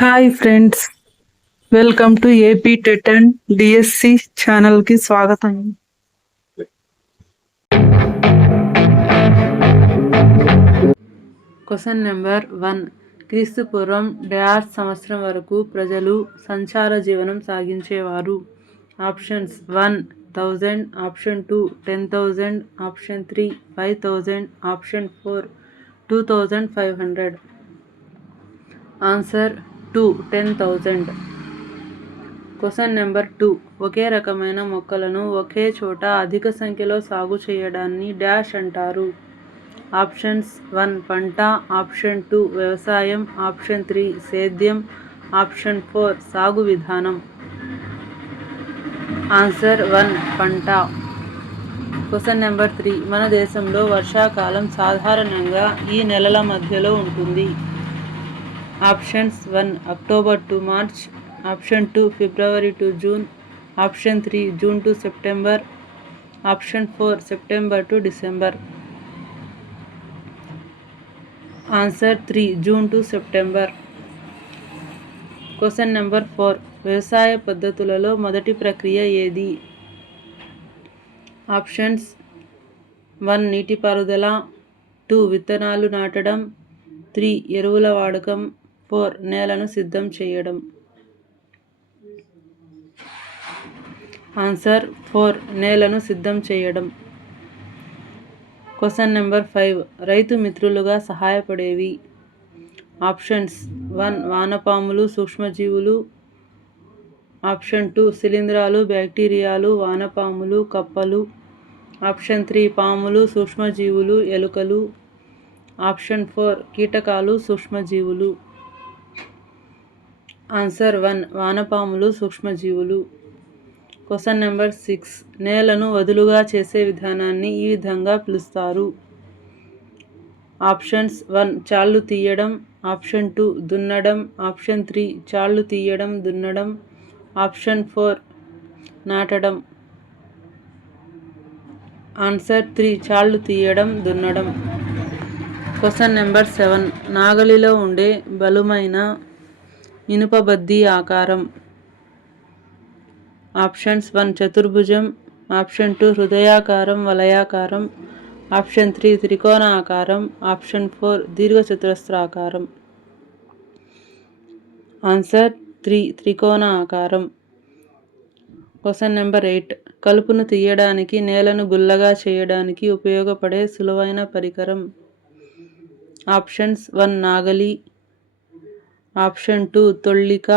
Hi friends, welcome to AP TET and DSC ఛానల్కి స్వాగతం. Question number 1. క్రీస్తు పూర్వం డాష్ సంవత్సరం వరకు ప్రజలు సంచార జీవనం సాగించేవారు. Options 1,000, option 2 10,000, option 3 5,000, option 4 2,500. Answer 2 10,000. Question number 2. ఒకే రకమైన మొక్కలను ఒకే చోట అధిక సంఖ్యలో సాగు చేయడాన్ని డాష్ అంటారు. ఆప్షన్స్ 1 పంట, ఆప్షన్ 2 వ్యవసాయం, ఆప్షన్ 3 సేద్యం, ఆప్షన్ 4 సాగు విధానం. ఆన్సర్ 1 పంట. Question number 3. మన దేశంలో వర్షాకాలం సాధారణంగా ఈ నెలల మధ్యలో ఉంటుంది. Options 1 October to March, option 2 February to June, option 3 June to September, option 4 September to December. Answer 3 June to September. Question number 4. వ్యవసాయ పద్ధతులలో మొదటి ప్రక్రియ ఏది? ఆప్షన్స్ 1 నీటిపారుదల, 2 విత్తనాలు నాటడం, 3 ఎరువుల వాడకం, 4 నేలను సిద్ధం చేయడం. ఆన్సర్ 4 నేలను సిద్ధం చేయడం. Question number 5. రైతు మిత్రులుగా సహాయపడేవి. ఆప్షన్స్ 1 వానపాములు, సూక్ష్మజీవులు, ఆప్షన్ 2 శిలీంధ్రాలు, బ్యాక్టీరియాలు, వానపాములు, కప్పలు, ఆప్షన్ 3 పాములు, సూక్ష్మజీవులు, ఎలుకలు, ఆప్షన్ 4 కీటకాలు, సూక్ష్మజీవులు. ఆన్సర్ 1 వానపాములు, సూక్ష్మజీవులు. Question number 6. నేలను వదులుగా చేసే విధానాన్ని ఈ విధంగా పిలుస్తారు. ఆప్షన్స్ 1 చాళ్లు తీయడం, ఆప్షన్ 2 దున్నడం, ఆప్షన్ 3 చాళ్లు తీయడం, దున్నడం, ఆప్షన్ 4 నాటడం. ఆన్సర్ 3 చాళ్లు తీయడం, దున్నడం. Question number 7. నాగలిలో ఉండే బలుమైన ఇనుప బద్దీ ఆకారం. ఆప్షన్స్ 1 చతుర్భుజం, ఆప్షన్ 2 హృదయాకారం, వలయాకారం, ఆప్షన్ 3 త్రికోణ ఆకారం, ఆప్షన్ 4 దీర్ఘచతురస్రాకారం. ఆన్సర్ 3 త్రికోణ ఆకారం. Question number 8. కలుపును తీయడానికి, నేలను గుల్లగా చేయడానికి ఉపయోగపడే సులువైన పరికరం. ఆప్షన్స్ 1 నాగలి, ఆప్షన్ 2 తొళ్ళిక,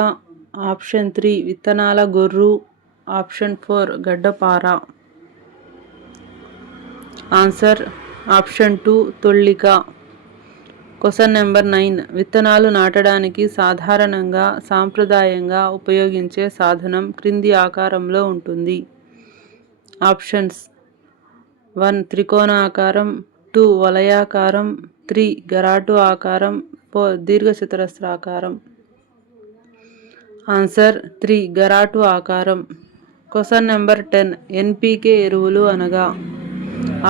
ఆప్షన్ 3 విత్తనాల గొర్రు, ఆప్షన్ 4 గడ్డపార. ఆన్సర్ ఆప్షన్ 2 తొళ్ళిక. Question number 9. విత్తనాలు నాటడానికి సాంప్రదాయంగా ఉపయోగించే సాధనం క్రింది ఆకారంలో ఉంటుంది. ఆప్షన్స్ 1 త్రికోణ ఆకారం, 2 వలయాకారం, 3 గరాటు ఆకారం, 4 దీర్ఘచతురస్రాకారం. ఆన్సర్ 3 గరాటు ఆకారం. Question number 10. ఎన్పికే ఎరువులు అనగా.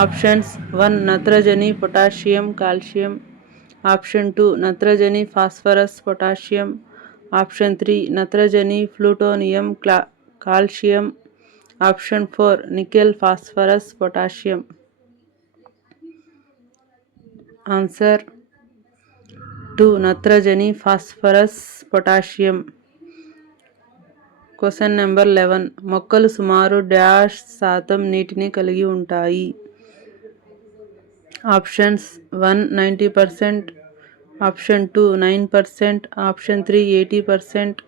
ఆప్షన్స్ 1 నత్రజని, పొటాషియం, కాల్షియం, ఆప్షన్ 2 నత్రజని, ఫాస్ఫరస్, పొటాషియం, ఆప్షన్ 3 నత్రజని, plutonium, calcium, option 4 nickel, phosphorus, potassium. Answer 2 నత్రజని, ఫాస్ఫరస్, పొటాషియం. Question number 11. మొక్కలు సుమారు %% నీటిని కలిగి ఉంటాయి. Options 1 90%, option 2 9%, option 3 80%,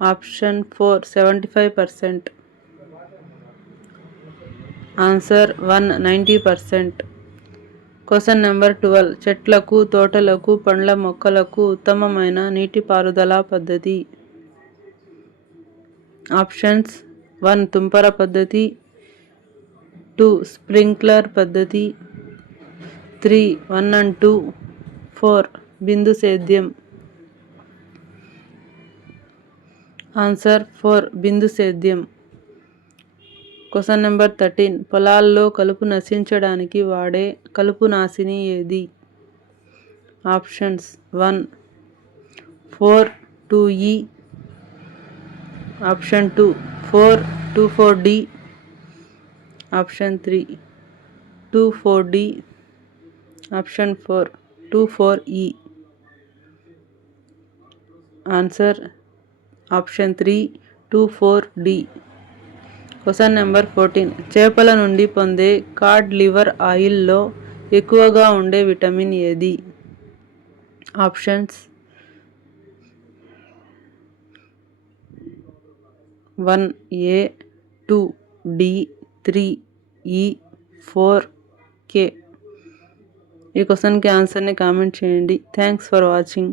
option 4 75%. Answer 1 90%. Question number 12. చెట్లకు, తోటలకు, పండ్ల మొక్కలకు ఉత్తమమైన నీటిపారుదల పద్ధతి. ఆప్షన్స్ 1 తుంపర పద్ధతి, 2 స్ప్రింక్లర్ పద్ధతి, 3 1 and 2, 4 బిందు సేద్యం. ఆన్సర్ 4 బిందు సేద్యం. Question number 13. పొలాల్లో కలుపు నశించడానికి వాడే కలుపు నాశిని ఏది? Options 1 4 2E, option 2 24D, option 3 24D, option 4 24E. Answer option 3 24D. Question number 14. చేపల నుండి పొందే కాడ్ లివర్ ఆయిల్లో ఎక్కువగా ఉండే విటమిన్ ఏది? Options 1A, 2D, 3E, 4K. ఈ క్వశ్చన్కి ఆన్సర్ని కామెంట్ చేయండి. Thanks for watching.